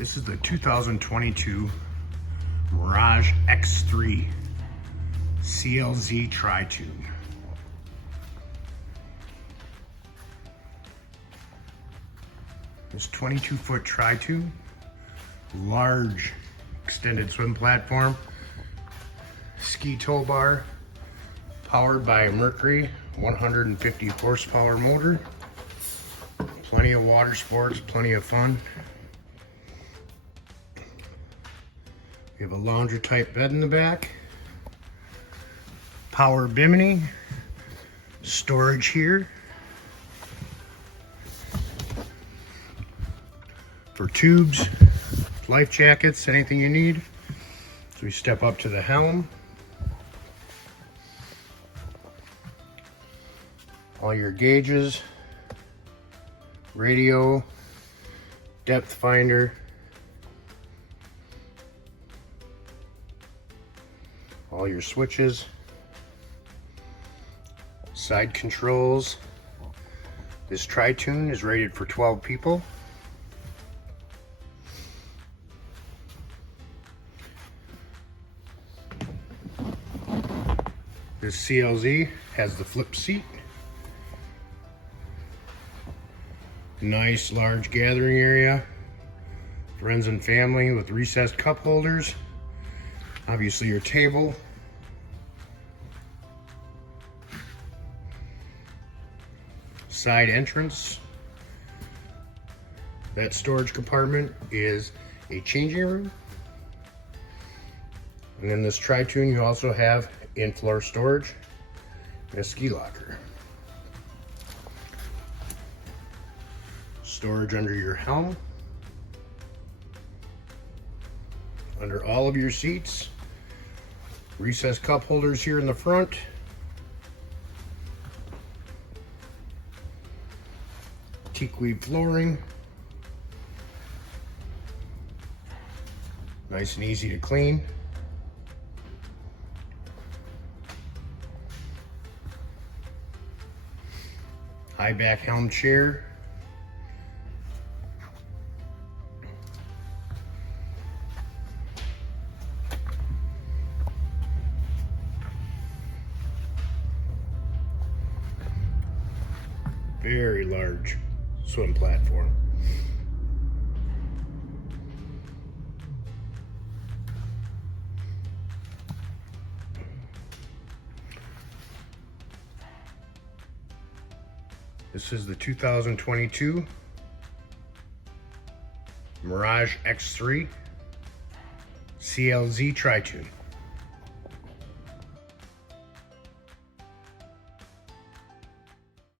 This is the 2022 Mirage X3 CLZ Tri-Toon. This 22-foot Tri-Toon, large extended swim platform, ski tow bar, powered by a Mercury 150 horsepower motor. Plenty of water sports, plenty of fun. We have a lounger type bed in the back, power bimini, storage here for tubes, life jackets, anything you need. So we step up to the helm. All your gauges, radio, depth finder, all your switches, side controls. This Tri-Toon is rated for 12 people. This CLZ has the flip seat. Nice large gathering area. Friends and family with recessed cup holders. Obviously your table. Side entrance. That storage compartment is a changing room. And then this Tri-Toon, you also have in-floor storage and a ski locker. Storage under your helm. Under all of your seats. Recessed cup holders here in the front. Teak weave flooring. Nice and easy to clean. High back helm chair. Very large swim platform. This is the 2022 Mirage X3 CLZ Tri-Toon.